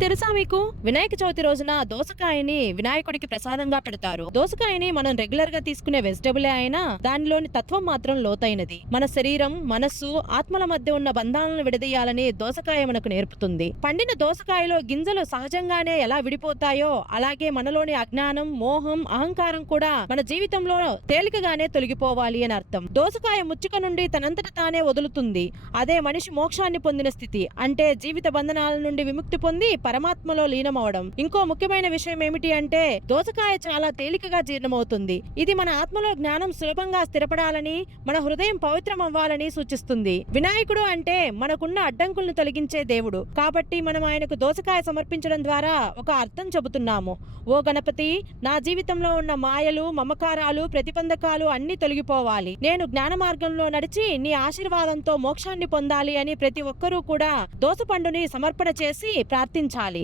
తెలుసా మీకు? వినాయక చవితి రోజున దోసకాయని వినాయకుడికి ప్రసాదంగా పెడతారు. దోసకాయని మనం రెగ్యులర్గా తీసుకునే వెజిటబులే అయినా దానిలోని తత్వం మాత్రం లోతైనది. మన శరీరం మనస్సు ఆత్మల మధ్య ఉన్న బంధాలను విడదీయాలని దోసకాయ మనకు నేర్పుతుంది. పండిన దోసకాయలో గింజలు సహజంగానే ఎలా విడిపోతాయో అలాగే మనలోని అజ్ఞానం మోహం అహంకారం కూడా మన జీవితంలో తేలికగానే తొలగిపోవాలి అని అర్థం. దోసకాయ ముచ్చుక నుండి తనంతట తానే వదులుతుంది. అదే మనిషి మోక్షాన్ని పొందిన స్థితి. అంటే జీవిత బంధనాల నుండి విముక్తి పొంది పరమాత్మలో లీనమవడం. ఇంకో ముఖ్యమైన విషయం ఏమిటి అంటే దోసకాయ చాలా తేలికగా జీర్ణమవుతుంది. ఇది మన ఆత్మలో జ్ఞానం సులభంగా స్థిరపడాలని మన హృదయం పవిత్రం అవ్వాలని సూచిస్తుంది. వినాయకుడు అంటే మనకున్న అడ్డంకులను తొలగించే దేవుడు. కాబట్టి మనం ఆయనకు దోసకాయ సమర్పించడం ద్వారా ఒక అర్థం చెబుతున్నాము. ఓ గణపతి నా జీవితంలో ఉన్న మాయలు మమకారాలు ప్రతిబంధకాలు అన్ని తొలగిపోవాలి. నేను జ్ఞాన మార్గంలో నడిచి నీ ఆశీర్వాదంతో మోక్షాన్ని పొందాలి అని ప్రతి ఒక్కరూ కూడా దోసపండుని సమర్పణ చేసి ప్రార్థించాలి. Charlie.